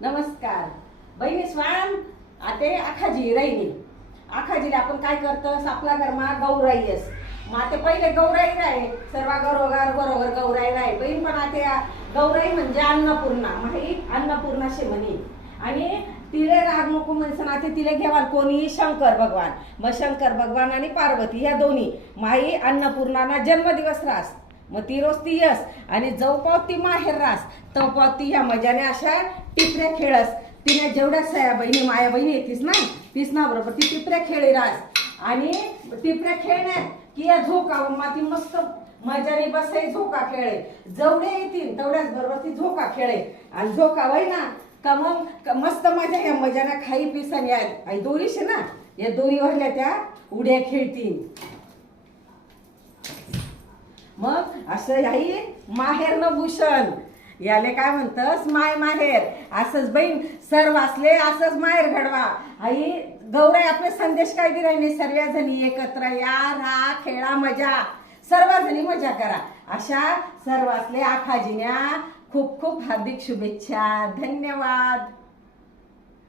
नमस्कार बहिणी स्वान आते आखाजी राहिनी आखाजीला आपण काय करतस आपला घरमा गौराईस माते पहिले गौराई राय सर्व घरोघर बरोबर गौराई राय बहीण पण आता गौराई म्हणजे अन्नपूर्णा माही अन्नपूर्णा शेमनी आणि तिले राग नको म्हणसन आता तिले घेवाल कोणी शंकर भगवान मग शंकर भगवान आणि पार्वती ह्या दोन्ही माही अन्नपूर्णाना जन्मदिवस रास मग ती रोज ती यस आणि जवपाव ती माहेर रास तवपाव ती ह्या मजाने अशा टिपऱ्या खेळस तिने जेवढ्या सया बहिणी माया बहिणी येतीस ना तीच ना बरोबर ती टिपऱ्या खेळी रास आणि टिपऱ्या खेळण्यात की या झोका ती मस्त मजाने बसाई झोका खेळे जेवढे येतील तेवढ्याच बरोबर ती झोका खेळे आणि झोका वय ना का मग मस्त मजा या मजाने खाई पिसन या दोरीश ना या दोरीवरल्या त्या उड्या खेळतील मग असं ह्याही माहेर न भूषण याले काय म्हणतस माय माहेर असंच बहीण सर वाचले असंच माहेर घडवा आई गौराई आपले संदेश काय दिले सर्वजणी एकत्र या राहा खेळा मजा सर्वजणी मजा करा अशा सर्वासले आखाजीन्या खूप खूप हार्दिक शुभेच्छा धन्यवाद।